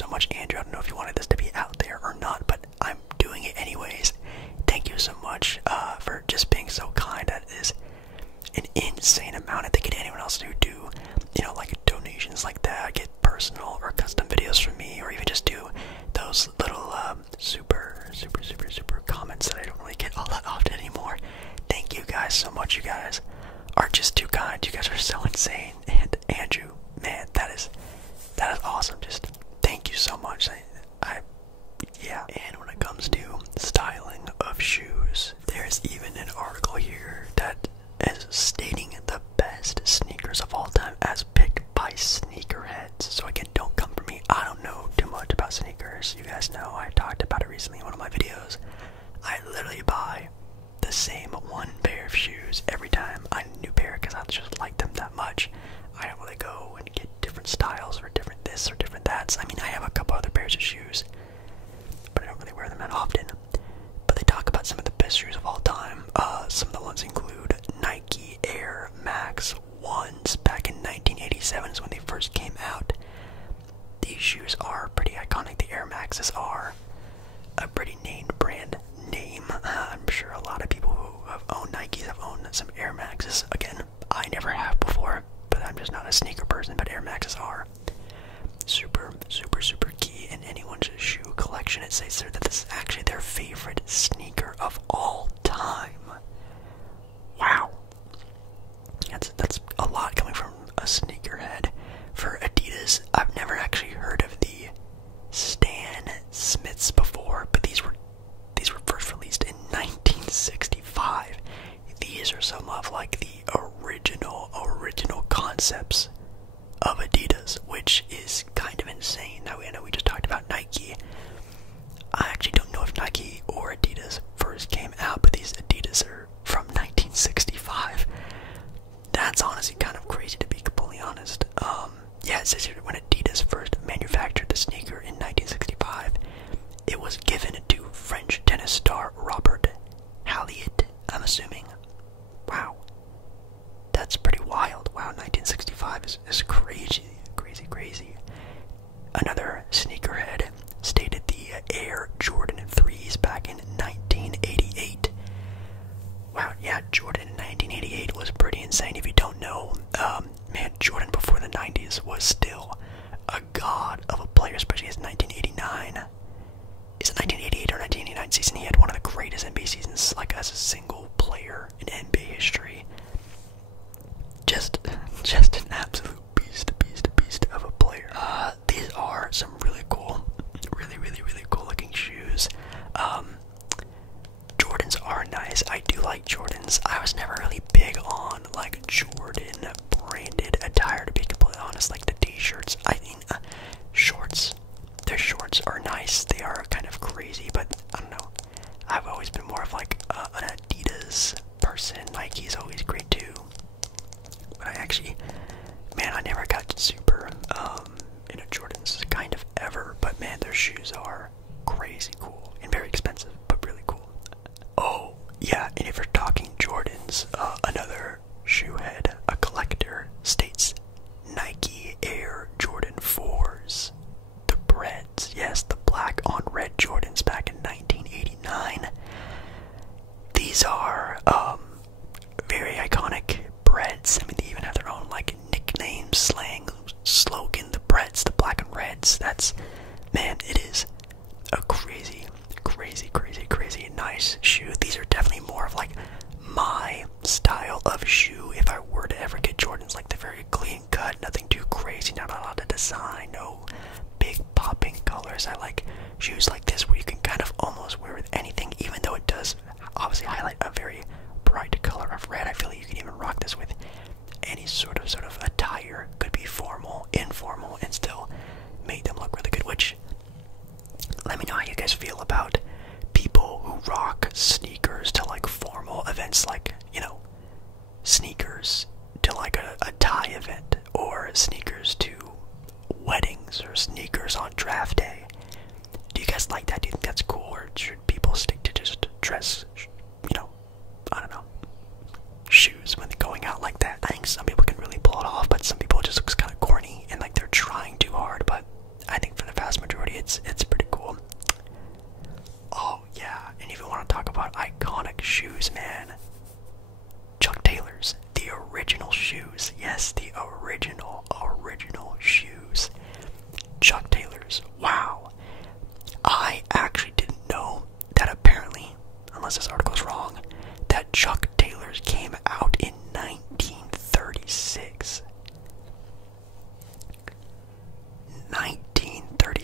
so much, Andrew. I don't know if you wanted this to be out there or not, but I'm doing it anyways. Thank you so much for just being so kind. That is an insane amount. I think anyone else who do, you know, like donations like that, get personal or custom videos from me, or even just do those little super comments that I don't really get all that often anymore. Thank you guys so much. You guys are just too kind. You guys are so insane. And Andrew, man, that is awesome. Just thank you so much. Yeah. And when it comes to styling of shoes, there's even an article here that is stating the best sneakers of all time as picked by sneakerheads. So again, don't come for me. I don't know too much about sneakers. You guys know I talked about it recently in one of my videos. I literally buy the same one pair of shoes every time I need a new pair because I just like them that much. I don't really go and get different styles or different this or different that. I mean, I have a couple other pairs of shoes, but I don't really wear them that often. But they talk about some of the best shoes of all time. Some of the ones include Nike Air Max 1s back in 1987 is when they first came out. These shoes are pretty iconic. The Air Maxes are a pretty named brand name. I'm sure a lot of people who have owned Nikes have owned some Air Maxes. Again, I never have before, but I'm just not a sneaker person, but Air Maxes are super key in anyone's shoe collection. It says there that this is actually their favorite sneaker of all time. Wow. That's a lot coming from a sneakerhead. For Adidas, I've never actually heard of the Stan Smiths before, but these were first released in 1965. These are some of like the original concepts of Adidas, which is kind of insane. Now I know we just talked about Nike. I actually don't know if Nike or Adidas first came out, but these Adidas are from 1965. That's honestly kind of crazy, to be completely honest. Yeah, it says here when Adidas first manufactured the sneaker in 1965, it was given to French tennis star Robert Halliot, I'm assuming. Wow. That's pretty wild. Wow, 1965 is crazy. Another sneakerhead stated the Air Jordan 3s back in 1988. Wow, yeah, Jordan in 1988 was pretty insane. If you don't know, man, Jordan before the 90s was still a god of a player, especially his 1989. Is it 1988 or 1989 season? He had one of the greatest NBA seasons, like as a single player in NBA history. Just an absolute beast of a player. These are some really cool, really cool looking shoes. Jordans are nice. I do like Jordans. I was never really big on like Jordan branded attire, to be completely honest. Like the t-shirts. I mean, shorts. Their shorts are nice. They are kind of crazy, but I don't know. I've always been more of like an Adidas person. Nike's always great too. But I actually, man, I never got super into Jordans kind of ever. But man, their shoes are crazy cool and very expensive, but really cool. Oh yeah, and if you're talking Jordans, another shoe head, a collector, states Nike Air Jordan 4s. The Breads, yes, the black on red Jordans back in 1989. These are very iconic Breads. I mean, they even have their own like nickname, slang, slogan. The Breads, the black and reds. That's, man, it is a crazy nice shoe. These are definitely more of like my style of shoe. If I were to ever get Jordans, like the very clean cut, nothing too crazy, not a lot of design, no big popping colors. I like shoes like this where you can kind of almost wear with anything, even though it does obviously highlight a very bright color of red. I feel like you can even rock this with any sort of attire. Could be formal, informal, and still make them look really good. Which, let me know how you guys feel about people who rock sneakers to like formal events, like, you know, sneakers to like a tie event, or sneakers to weddings, or sneakers on draft day. Do you guys like that? Do you think that's cool, or should people stick to just dress, you know, I don't know, shoes when they're going out like that? I think some people can really pull it off, but some people it just looks kind of corny and like they're trying too hard. But I think for the vast majority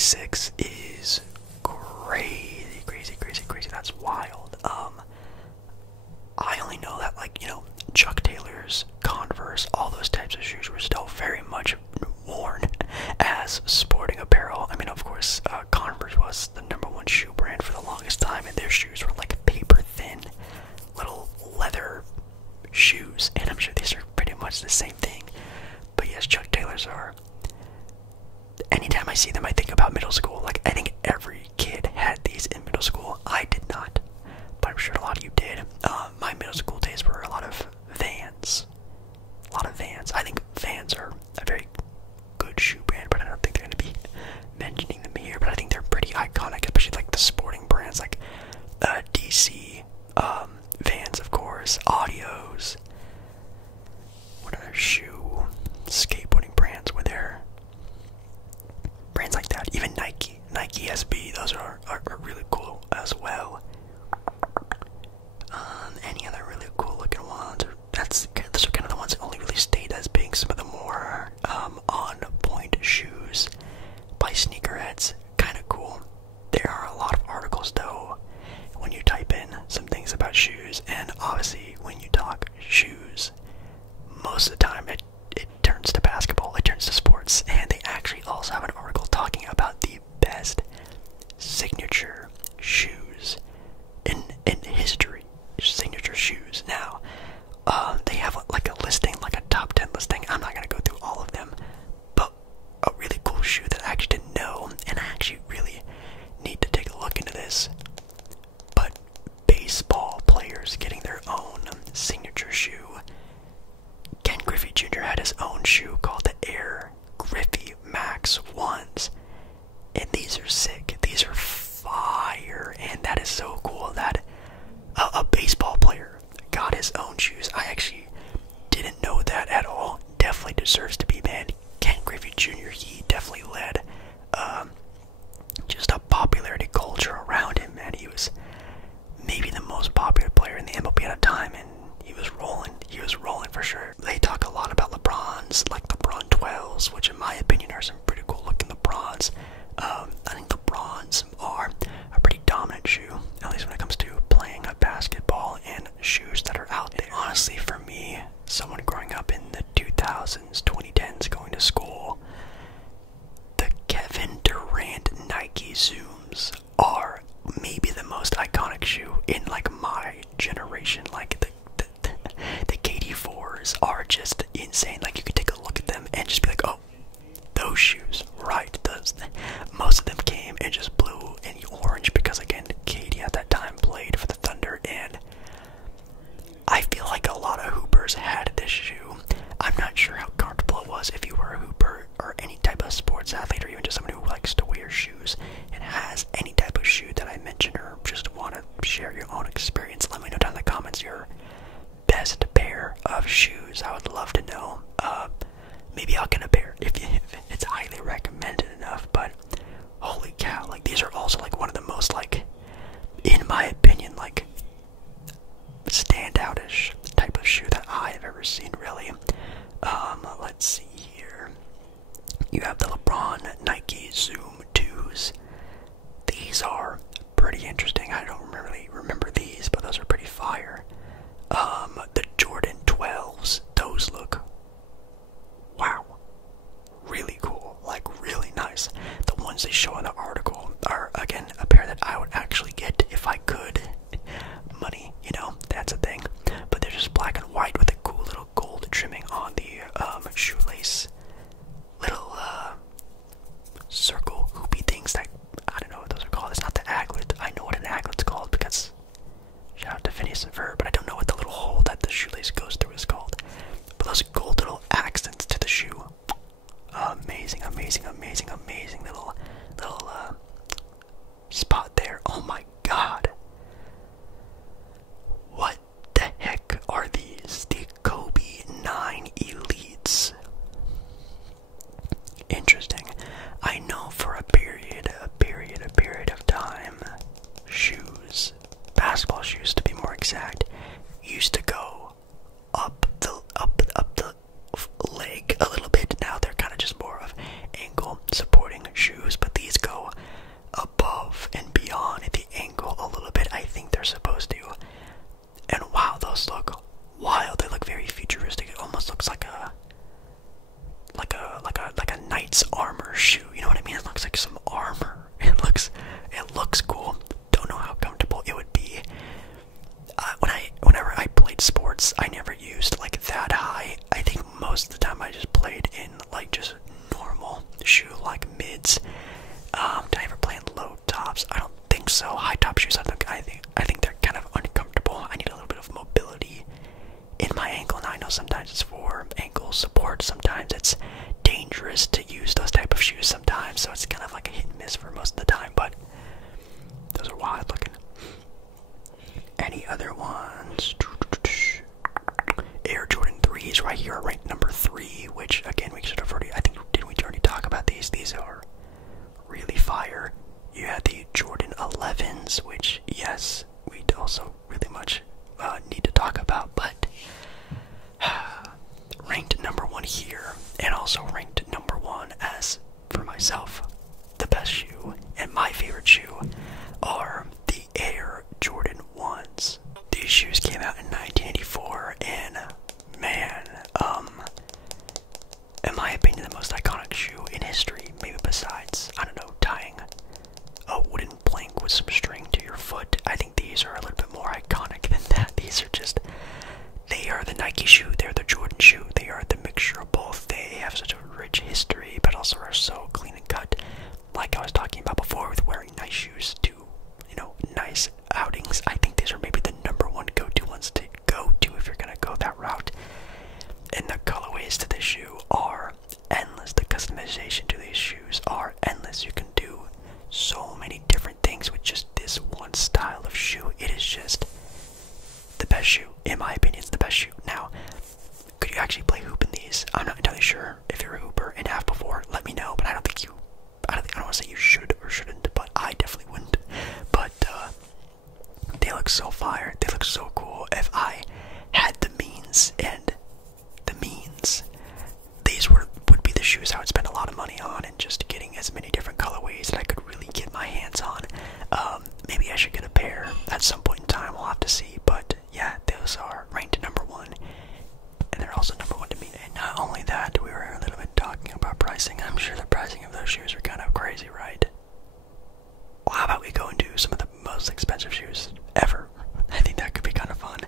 26 is crazy, crazy, crazy, crazy. That's wild. I only know that, like, you know, Chuck Taylors, Converse, all those types of shoes were still very much worn as sporting apparel. I mean, of course, Converse was the #1 shoe brand for the longest time, and their shoes were like paper thin, little leather shoes, and I'm sure these are pretty much the same thing. But yes, Chuck Taylors are. Anytime I see them, I think about middle school. Like, I think every kid had these in middle school. I did not, but I'm sure a lot of you did. My middle school days were a lot of Vans. A lot of Vans. I think Vans are a very good shoe brand, but I don't think they're going to be mentioning them here. But I think they're pretty iconic, especially like the sporting brands like DC, Vans, of course, Audios. What other shoe skateboarding brands were there? Brands like that. Even Nike SB, those are really cool as well. Any other really cool looking ones? Those are kind of the ones that only really stayed as being some of the more on point shoes by sneakerheads. Kind of cool. There are a lot of articles though when you type in some things about shoes, and obviously when you talk shoes, most of the time it turns to basketball, it turns to sports, and they actually also have an article talking about the best signature shoes in history. Signature shoes. Now, they have like a listing, like a top 10 listing. I'm not gonna go through all of them, but a really cool shoe that I actually didn't know, and I actually really need to take a look into this. But baseball players getting their own signature shoe. Ken Griffey Jr. had his own shoe called the Air Griffey Max 1s. And these are sick. These are fire. And that is so cool that a baseball player got his own shoes. I actually didn't know that at all. Definitely deserves to be banned. Ken Griffey Jr., he definitely led just a popularity culture around him, man. He was maybe the most popular player in the MLB at a time, and he was rolling for sure. They talk a lot about LeBrons, like LeBron 12s, which in my opinion are some pretty cool looking LeBrons. I think LeBrons are a pretty dominant shoe, at least when it comes to playing basketball and shoes that are out there. Honestly, for me, someone growing up in the 2000s, 2010s, going to school, the Kevin Durant Nike Zooms are maybe the most iconic shoe in like my generation. Like the KD4s are just insane. Like, you could take a look at them and just be like, oh, those shoes, right? Most of them came in just blue and orange because, again, KD at that time played for the Thunder, and I feel like a lot of hoopers had this shoe. I'm not sure how comfortable it was if you were a hooper or any type of sports athlete, or even just someone who likes to wear shoes and has any type of shoe that I mentioned, or just want to share your own experience. Let me know down in the comments your best pair of shoes. I would love to know. Maybe I'll get a pair if it's highly recommended enough. But holy cow, like, these are also like one of the most, like, in my opinion, like, standoutish type of shoe that I have ever seen, really. Let's see here. You have the LeBron Nike Zoom 2s. These are pretty interesting. I don't really remember these, but those are pretty fire. The Jordan 12s, those look, wow, really cool, like really nice. The ones they show in the article are, again, a pair that I would actually get if I could. Money, you know, that's a thing. But they're just black and white with a cool little gold trimming on the shoelace. Little circle hoopy things that, I don't know what those are called. It's not the aglet. I know what an aglet's called because shout out to Phineas and Ferb, but I don't know what the little hole that the shoelace goes through is called. But those gold little accents to the shoe. Amazing, amazing, amazing, amazing little spot there. Oh my god. shoes. I think they're kind of uncomfortable. I need a little bit of mobility in my ankle, and I know sometimes it's for ankle support. Sometimes it's dangerous to use those type of shoes sometimes, so it's kind of like a hit and miss for most of the time, but those are wild looking. Any other ones? Air Jordan 3s right here are ranked number 3, which again we should have already, I think, didn't we already talk about these? These are really fire. You have the Jordan 11s, which, yes, we also really much need to talk about, but ranked number 1 here, and also ranked number 1 as, for myself, the best shoe, and my favorite shoe, are the Air Jordan 1s. These shoes came out in 1984, and man, in my opinion, the most iconic shoe in history, maybe besides, I don't know, tying a wooden plank with some string to your foot. I think these are a little bit more iconic than that. These are just, they are the Nike shoe, they're the Jordan shoe, they are the mixture of both. They have such a rich history, but also are so clean and cut. Like I was talking about before with wearing nice shoes to, you know, nice outings. I think these are maybe the number 1 go-to ones to go to if you're gonna go that route. And the colorways to this shoe are endless. The customization to these shoes are endless. You can do so many different things with just this one style of shoe. It is just the best shoe. In my opinion, it's the best shoe. Now, could you actually play hoop in these? I'm not entirely sure. If you're a hooper and have before, let me know. But I don't think you, I don't want to say you should or shouldn't, but I definitely wouldn't. But they look so fire. They look so cool. If I had the means, these would be the shoes I would spend a lot of money on, and just getting as many different colorways that I could really get my hands on. Maybe I should get a pair at some point in time. We'll have to see. But yeah, those are ranked number 1, and they're also number 1 to me. And not only that, we were a little bit talking about pricing. I'm sure the pricing of those shoes are kind of crazy, right? Well, how about we go and do some of the most expensive shoes ever? I think that could be kind of fun.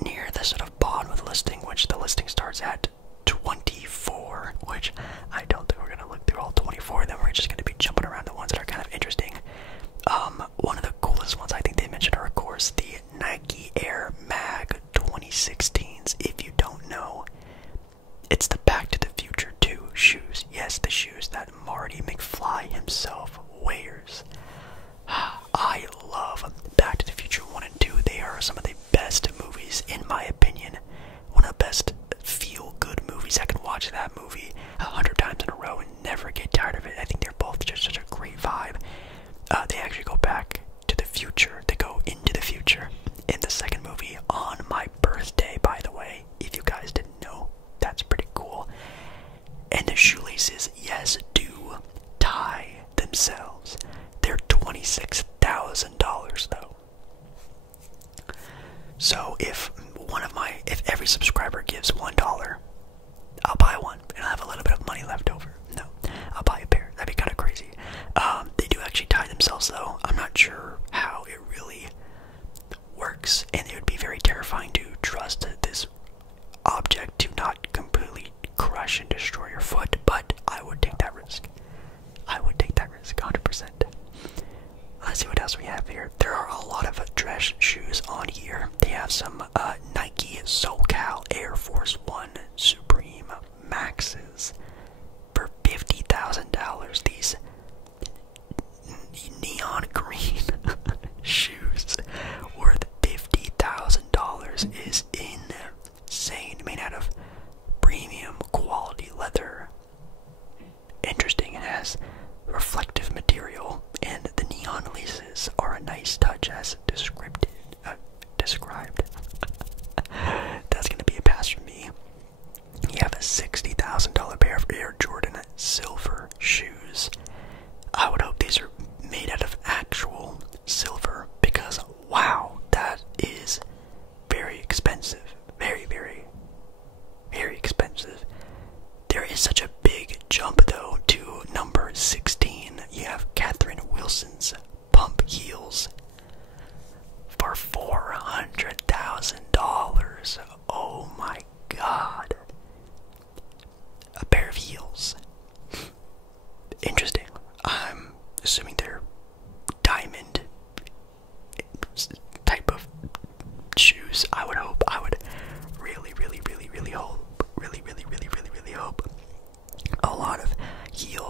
Near the sort of bottom of the listing, which the listing starts at 24, which I don't think we're going to look through all 24, then we're just going to be jumping around the ones that are kind of interesting. One of the coolest ones I think they mentioned are, of course, the Nike Air Mag 2016s. If you don't know, it's the Back to the Future 2 shoes. Yes, the shoes that Marty McFly himself wears. I love Back to the Future 1 and 2. They are some of the best movies, in my opinion. One of the best feel-good movies. I can watch that movie 100 times in a row and never get tired of it. I think they're both just such a great vibe. They actually go back to the future. They go into the future in the second movie on my birthday, by the way. If you guys didn't know, that's pretty cool. And the shoelaces, yes, do tie themselves. They're $26,000 though. So if every subscriber gives $1, I'll buy one, and I'll have a little bit of money left over. No, I'll buy a pair. That'd be kind of crazy. They do actually tie themselves though. I'm not sure how it really works, and it would be very terrifying to trust this object to not completely crush and destroy your foot, but I would take that risk. I would take that risk, 100%. Let's see what else we have here. There are a lot of dress shoes on here. They have some Nike SoCal Air Force One Supreme Maxes for $50,000. These neon green shoes worth $50,000 is insane. Made out of premium quality leather. Interesting, it has reflective material, and the neon laces are a nice touch as described. That's gonna be a pass from me. You have a $60,000 pair of Air Jordan silver shoes. I would hope these are made out of actual silver, because wow, that is very expensive. Very, very, very expensive. There is such a big jump though to number 16. You have Catherine Wilson's pump heels for $400,000. Oh my god. A pair of heels. Interesting. I'm assuming they're diamond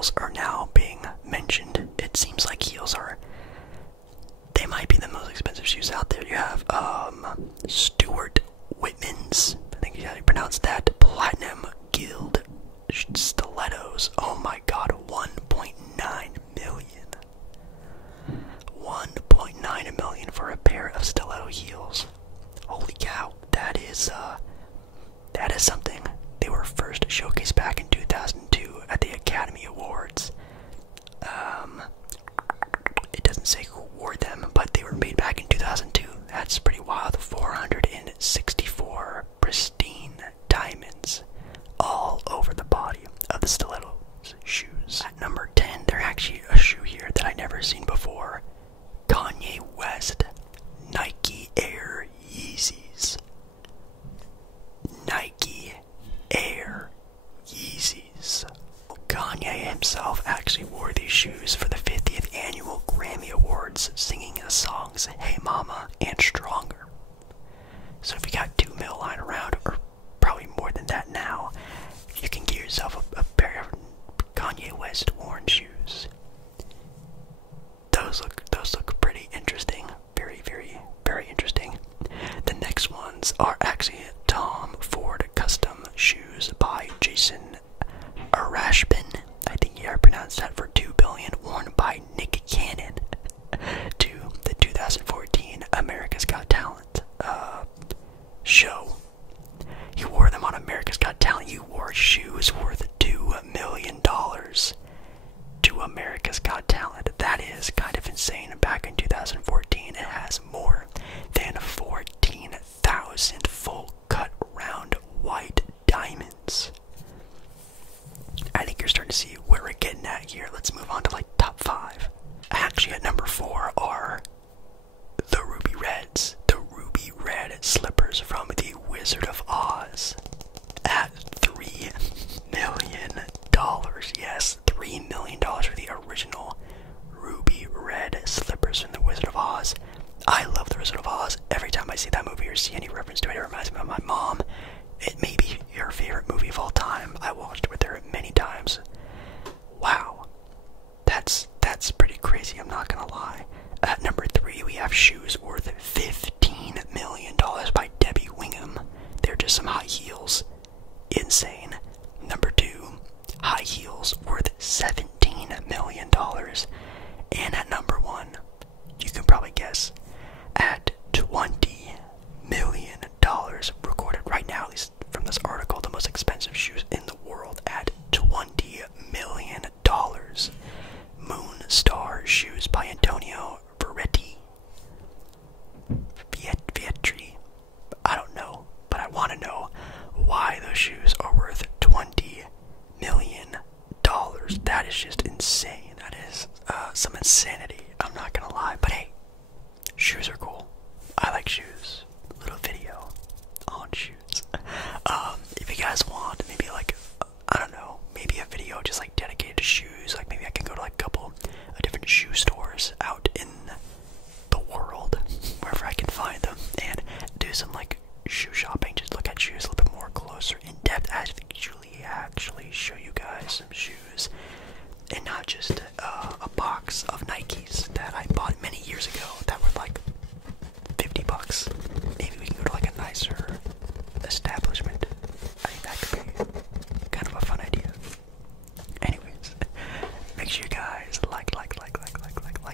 heels are now being mentioned. It seems like heels are, they might be the most expensive shoes out there. You have Stuart Whitman's, I think you pronounce that, Platinum Guild stilettos. Oh my god, 1.9 million. 1.9 million for a pair of stiletto heels. Holy cow, that is something. They were first showcased back in 2002 at the Academy Awards. It doesn't say who wore them, but they were made back in 2002. That's pretty wild. 464 pristine diamonds all over the body of the stiletto shoes. At number 10, there's actually a shoe here that I never seen before. Kanye West Nike Air Yeezys. Nike Air Yeezys. Kanye himself actually wore these shoes for the 50th annual Grammy Awards, singing the songs Hey Mama and Stronger. So if you got 2 mil lying around, or probably more than that now, you can get yourself a pair of Kanye West worn shoes. Those look pretty interesting. Very, very, very interesting. The next ones are actually Tom Ford custom shoes by Jason Arashpin. I think you pronounced that, for $2 billion, worn by Nick Cannon to the 2014 America's Got Talent show. He wore them on America's Got Talent. He wore shoes worth $2 million to America's Got Talent. That is kind of insane. Back in 2014, it has more than 14,000 full cut round white diamonds. I think you're starting to see where we're getting at here. Let's move on to like top 5. Actually, at number 4 are the Ruby Reds. The Ruby Red slippers from the Wizard of Oz. At $3 million. Yes, $3 million for the original Ruby Red slippers from the Wizard of Oz. I love the Wizard of Oz. Every time I see that movie or see any reference to it, it reminds me of my mom. It may be your favorite movie of all time. I watched it with her many times. Wow. That's pretty crazy, I'm not gonna lie. At number 3, we have shoes worth $15 million by Debbie Wingham. They're just some high heels. Insane. Number 2, high heels worth $17 million. And at number 1, you can probably guess, at $20 million, recorded right now, at least from this article, the most expensive shoes in the world at $20 million. Moonstar shoes by Antonio Vietri. I don't know, but I want to know why those shoes are worth $20 million. That is just insane. That is some insanity. I'm not gonna lie, but hey, shoes are cool. I like shoes. Little video on shoes. If you guys want, maybe like, I don't know, maybe a video just like dedicated to shoes. Like maybe I can go to like a couple of different shoe stores out in the world, wherever I can find them, and do some like shoe shopping. Just look at shoes a little bit more closer, in depth, actually show you guys some shoes, and not just a box of Nikes that I bought many years ago that were like $50. Maybe we can go to like a nicer establishment. I think that could be kind of a fun idea. Anyways, make sure you guys like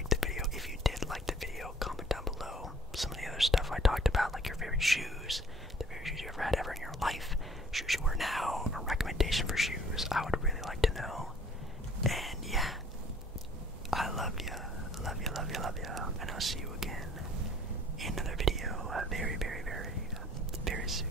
the video. If you did like the video, comment down below some of the other stuff I talked about, like your favorite shoes, the favorite shoes you ever had in your life, shoes you wear now, a recommendation for shoes. I would really like to know. And yeah, I love ya, and I'll see you again in another video very, very, very, very soon.